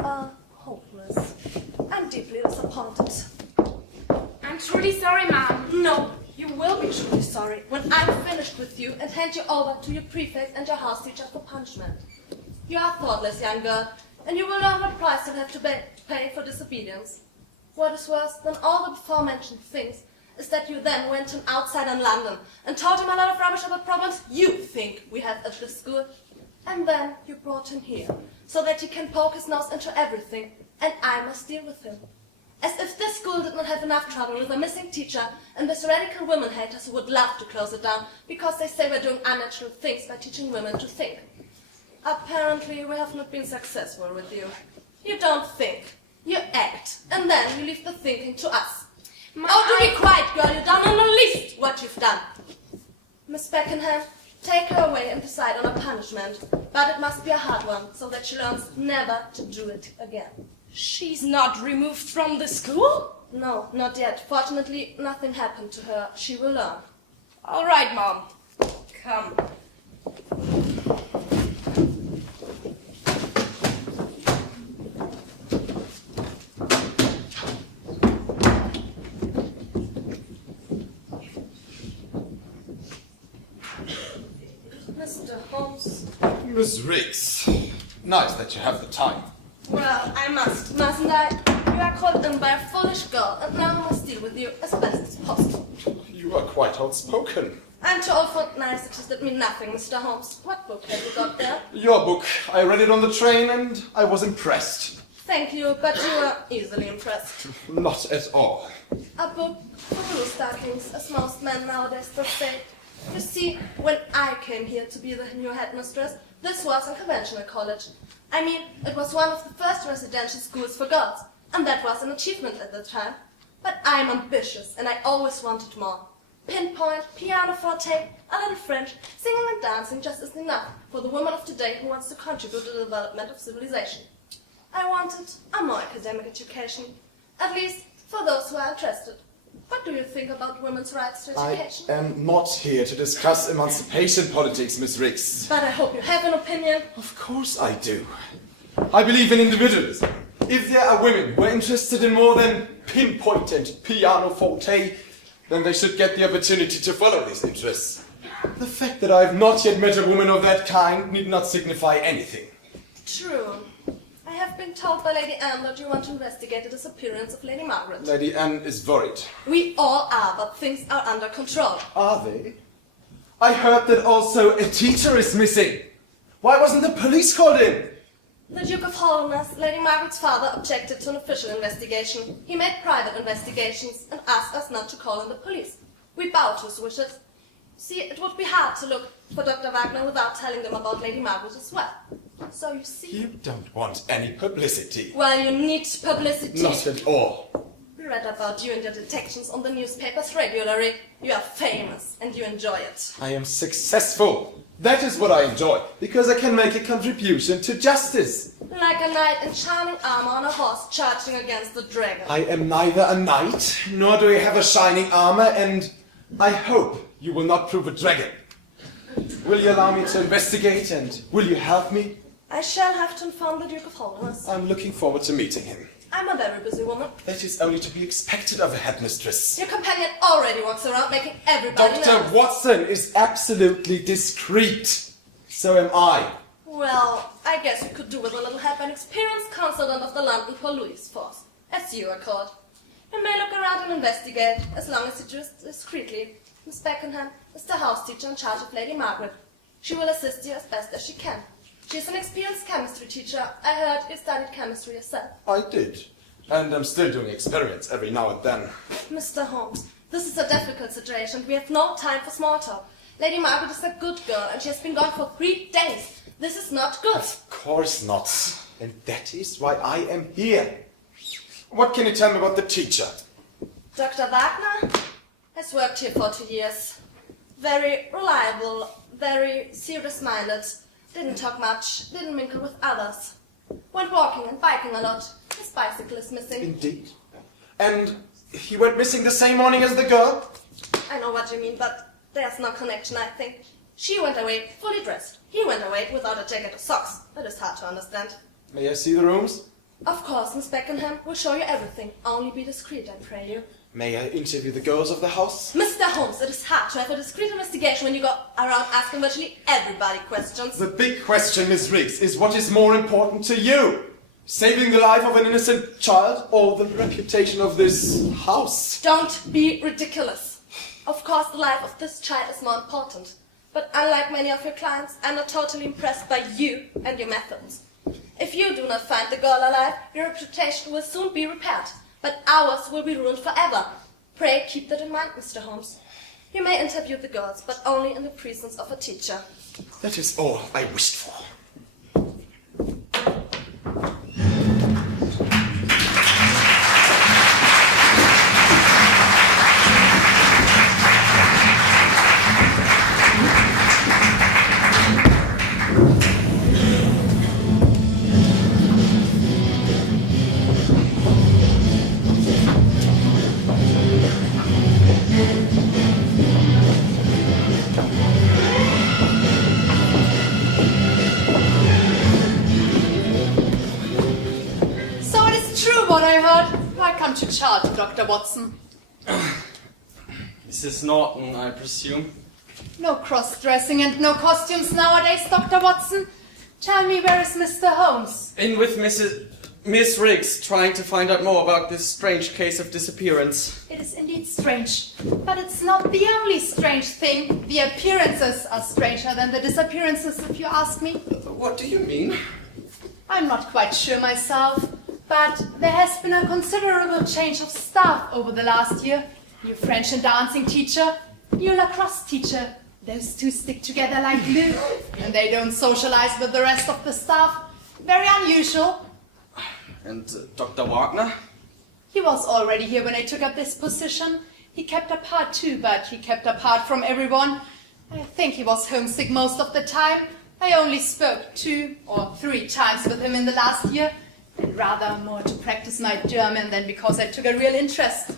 are hopeless. I'm deeply disappointed. I'm truly sorry, Mom. No, you will be truly sorry when I'm finished with you and hand you over to your prefect and your house teacher for punishment. You are a thoughtless young girl, and you will learn what price you'll have to pay for disobedience. What is worse than all the before-mentioned things is that you then went to an outsider in London and taught him a lot of rubbish about problems you think we have at this school. And then you brought him here, so that he can poke his nose into everything, and I must deal with him. As if this school did not have enough trouble with a missing teacher and with radical women haters who would love to close it down because they say we're doing unnatural things by teaching women to think. Apparently, we have not been successful with you. You don't think, you act, and then you leave the thinking to us. Oh, do be quiet, girl, you don't know the least what you've done. Miss Beckenham, take her away and decide on a punishment, but it must be a hard one, so that she learns never to do it again. She's not removed from the school? No, not yet. Fortunately, nothing happened to her. She will learn. All right, Mom. Come. Mr. Holmes. Miss Riggs, nice that you have the time. Well, I mustn't I? You are caught in by a foolish girl, and now I must deal with you as best as possible. You are quite outspoken. I'm too old for niceties that mean nothing, Mr. Holmes. What book have you got there? Your book. I read it on the train and I was impressed. Thank you, but you were easily impressed. Not at all. A book for blue stockings, as most men nowadays would say. You see, when I came here to be the new headmistress, this was a conventional college. I mean, it was one of the first residential schools for girls, and that was an achievement at the time. But I'm ambitious, and I always wanted more. Pinpoint, pianoforte, a little French, singing and dancing just isn't enough for the woman of today who wants to contribute to the development of civilization. I wanted a more academic education, at least for those who are interested. What do you think about women's rights to education? I am not here to discuss emancipation politics, Miss Riggs. But I hope you have an opinion. Of course I do. I believe in individualism. If there are women who are interested in more than pinpoint and pianoforte, then they should get the opportunity to follow these interests. The fact that I have not yet met a woman of that kind need not signify anything. True. I have been told by Lady Anne that you want to investigate the disappearance of Lady Margaret. Lady Anne is worried. We all are, but things are under control. Are they? I heard that also a teacher is missing. Why wasn't the police called in? The Duke of Holderness, Lady Margaret's father, objected to an official investigation. He made private investigations and asked us not to call in the police. We bowed to his wishes. See, it would be hard to look for Dr. Wagner without telling them about Lady Margaret as well. So you see... You don't want any publicity. Well, you need publicity. Not at all. We read about you and your detections on the newspapers regularly. You are famous and you enjoy it. I am successful. That is what I enjoy, because I can make a contribution to justice. Like a knight in shining armor on a horse charging against the dragon. I am neither a knight, nor do I have a shining armor, and I hope you will not prove a dragon. Will you allow me to investigate, and will you help me? I shall have to inform the Duke of Holderness. I'm looking forward to meeting him. I'm a very busy woman. That is only to be expected of a headmistress. Your companion already walks around making everybody Dr. nervous. Watson is absolutely discreet. So am I. Well, I guess you could do with a little help an experienced consultant of the London Police Force, as you are called. You may look around and investigate, as long as you do it discreetly. Miss Beckenham is the house teacher in charge of Lady Margaret. She will assist you as best as she can. She is an experienced chemistry teacher. I heard you studied chemistry yourself. I did. And I'm still doing experiments every now and then. Mr. Holmes, this is a difficult situation. We have no time for small talk. Lady Margaret is a good girl, and she has been gone for 3 days. This is not good. Of course not. And that is why I am here. What can you tell me about the teacher? Dr. Wagner has worked here for 2 years. Very reliable, very serious-minded. Didn't talk much, didn't mingle with others. Went walking and biking a lot. His bicycle is missing. Indeed. And he went missing the same morning as the girl? I know what you mean, but there's no connection, I think. She went away fully dressed. He went away without a jacket or socks. That is hard to understand. May I see the rooms? Of course, Miss Beckenham will show you everything. Only be discreet, I pray you. May I interview the girls of the house? Mr. Holmes, it is hard to have a discreet investigation when you go around asking virtually everybody questions. The big question, Miss Riggs, is what is more important to you? Saving the life of an innocent child or the reputation of this house? Don't be ridiculous. Of course, the life of this child is more important. But unlike many of your clients, I'm not totally impressed by you and your methods. If you do not find the girl alive, your reputation will soon be repaired. But ours will be ruined forever. Pray keep that in mind, Mr. Holmes. You may interview the girls, but only in the presence of a teacher. That is all I wished for. Welcome to Charlton, Dr. Watson. Mrs. Norton, I presume? No cross-dressing and no costumes nowadays, Dr. Watson. Tell me, where is Mr. Holmes? In with Miss Riggs, trying to find out more about this strange case of disappearance. It is indeed strange, but it's not the only strange thing. The appearances are stranger than the disappearances, if you ask me. What do you mean? I'm not quite sure myself, but there has been a considerable change of staff over the last year. New French and dancing teacher, new lacrosse teacher. Those two stick together like glue, and they don't socialize with the rest of the staff. Very unusual. And Dr. Wagner? He was already here when I took up this position. He kept apart too, but he kept apart from everyone. I think he was homesick most of the time. I only spoke 2 or 3 times with him in the last year, and rather more to practice my German than because I took a real interest.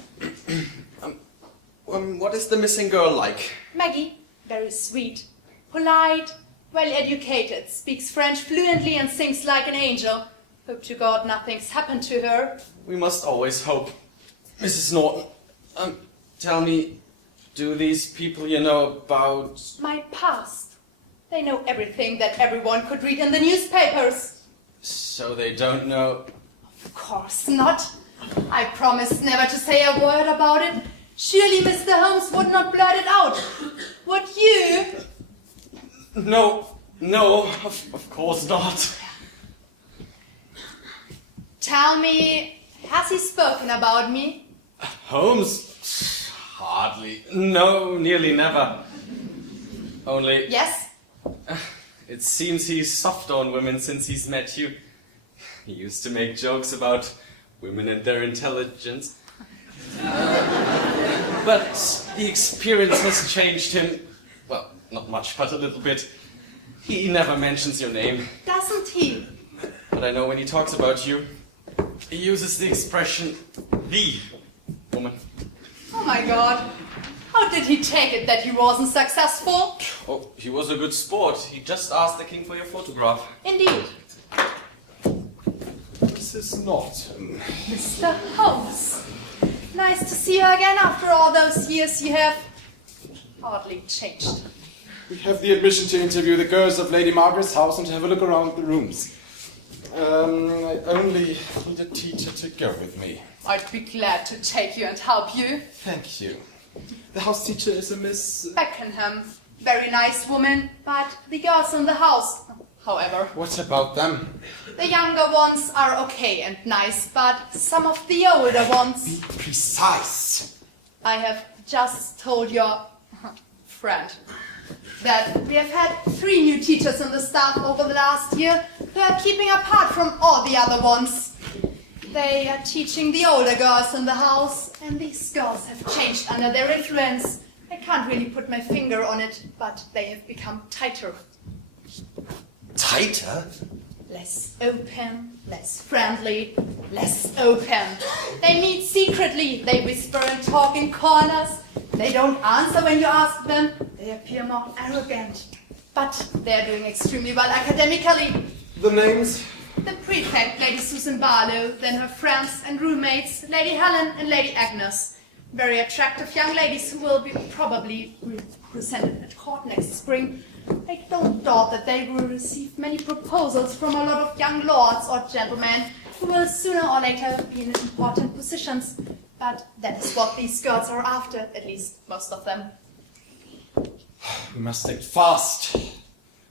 What is the missing girl like? Maggie, very sweet, polite, well-educated, speaks French fluently and sings like an angel. Hope to God nothing's happened to her. We must always hope. Mrs. Norton, tell me, do these people you know about... My past. They know everything that everyone could read in the newspapers. So they don't know... Of course not. I promised never to say a word about it. Surely Mr. Holmes would not blurt it out. Would you? No, of course not. Tell me, has he spoken about me? Holmes? Hardly. No, nearly never. Only... Yes? It seems he's soft on women since he's met you. He used to make jokes about women and their intelligence. But the experience has changed him. Well, not much, but a little bit. He never mentions your name. Doesn't he? But I know when he talks about you, he uses the expression, the woman. Oh my God. How did he take it that he wasn't successful? Oh, he was a good sport. He just asked the king for your photograph. Indeed. Mrs. Norton. Mr. Holmes. Nice to see you again after all those years. You have hardly changed. We have the admission to interview the girls of Lady Margaret's house and to have a look around the rooms. I only need a teacher to go with me. I'd be glad to take you and help you. Thank you. The house teacher is a Miss... Beckenham. Very nice woman, but the girls in the house, however. What about them? The younger ones are okay and nice, but some of the older ones... Be precise. I have just told your friend that we have had 3 new teachers in the staff over the last year who are keeping apart from all the other ones. They are teaching the older girls in the house, and these girls have changed under their influence. I can't really put my finger on it, but they have become tighter. Tighter? Less open, less friendly, less open. They meet secretly, they whisper and talk in corners. They don't answer when you ask them. They appear more arrogant. But they're doing extremely well academically. The names? the prefect, Lady Susan Barlow, then her friends and roommates, Lady Helen and Lady Agnes. Very attractive young ladies who will be probably presented at court next spring. I don't doubt that they will receive many proposals from a lot of young lords or gentlemen who will sooner or later be in important positions. But that is what these girls are after, at least most of them. We must act fast.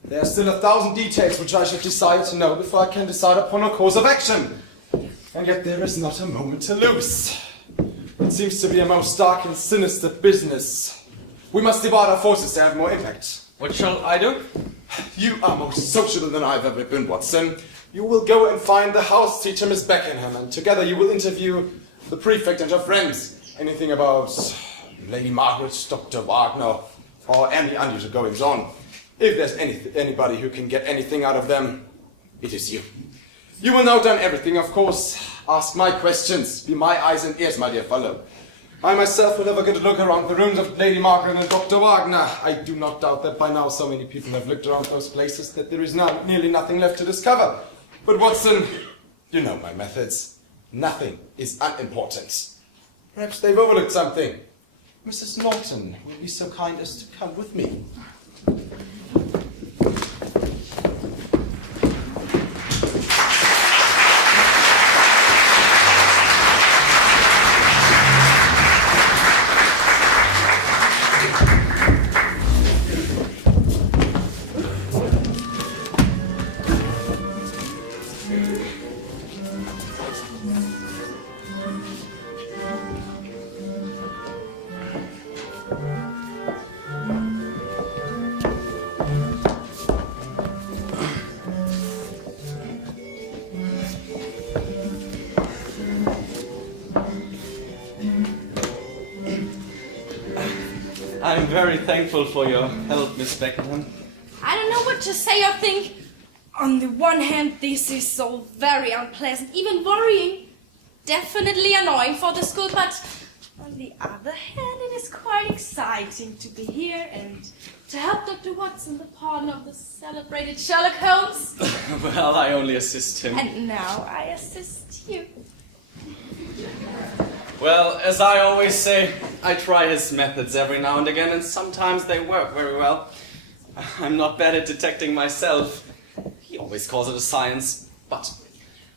There are still 1,000 details which I should decide to know before I can decide upon a course of action. And yet there is not a moment to lose. It seems to be a most dark and sinister business. We must divide our forces to have more impact. What shall I do? You are more sociable than I've ever been, Watson. You will go and find the house teacher, Miss Beckenham, and together you will interview the prefect and her friends. Anything about Lady Margaret, Dr. Wagner, or any unusual goings on. If there's anybody who can get anything out of them, it is you. You will know done everything, of course. Ask my questions. Be my eyes and ears, my dear fellow. I myself will have a good look around the rooms of Lady Margaret and Dr. Wagner. I do not doubt that by now so many people have looked around those places that there is now nearly nothing left to discover. But Watson, you know my methods. Nothing is unimportant. Perhaps they've overlooked something. Mrs. Norton will be so kind as to come with me. I'm very thankful for your help, Miss Beckenham. I don't know what to say or think. On the one hand, this is so very unpleasant, even worrying. Definitely annoying for the school, but on the other hand, it is quite exciting to be here and to help Dr. Watson, the partner of the celebrated Sherlock Holmes. Well, I only assist him. And now I assist you. Well, as I always say, I try his methods every now and again, and sometimes they work very well. I'm not bad at detecting myself. He always calls it a science. But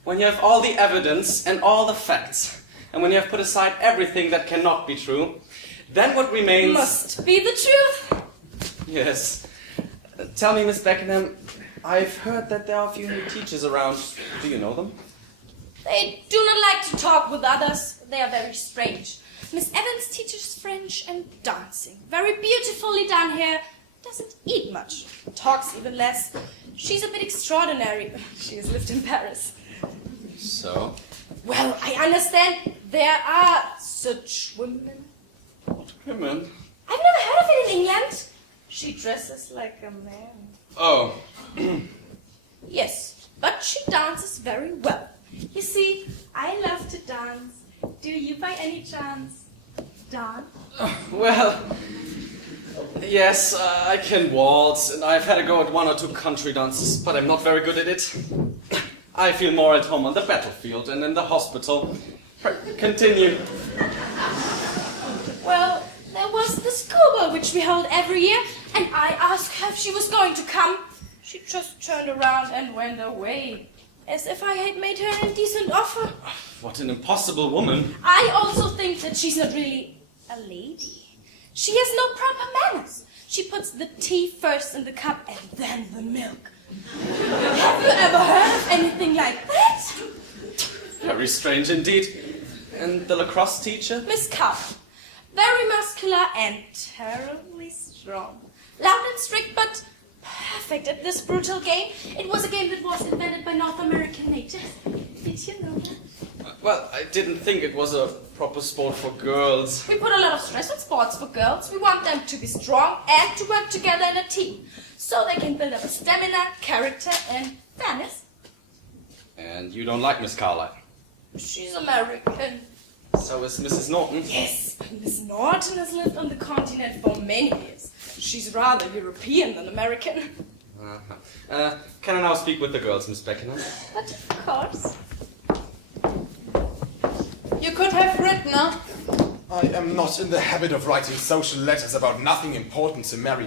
when you have all the evidence and all the facts, and when you have put aside everything that cannot be true, then what remains... Must be the truth. Yes. Tell me, Miss Beckenham, I've heard that there are a few new teachers around. Do you know them? They do not like to talk with others. They are very strange. Miss Evans teaches French and dancing. Very beautifully done here. Doesn't eat much. Talks even less. She's a bit extraordinary. She has lived in Paris. So? Well, I understand there are such women. What women? I've never heard of it in England. She dresses like a man. Oh. Yes, but she dances very well. You see, I love to dance. Do you by any chance dance? Well, yes, I can waltz, and I've had a go at one or two country dances, but I'm not very good at it. I feel more at home on the battlefield and in the hospital. Continue. Well, there was the schoolball which we hold every year, and I asked her if she was going to come. She just turned around and went away, as if I had made her an indecent offer. What an impossible woman. I also think that she's not really a lady. She has no proper manners. She puts the tea first in the cup and then the milk. Have you ever heard of anything like that? Very strange indeed. And the lacrosse teacher? Miss Clara. Very muscular and terribly strong. Loud and strict, but perfect at this brutal game. It was a game that was invented by North American natives. Did you know that? Well, I didn't think it was a proper sport for girls. We put a lot of stress on sports for girls. We want them to be strong and to work together in a team, so they can build up a stamina, character, and fairness. And you don't like Miss Carlyle? She's American. So is Mrs. Norton? Yes, Miss Norton has lived on the continent for many years. She's rather European than American. Can I now speak with the girls, Miss Beckenham? But of course. You could have written, huh? I am not in the habit of writing social letters about nothing important to married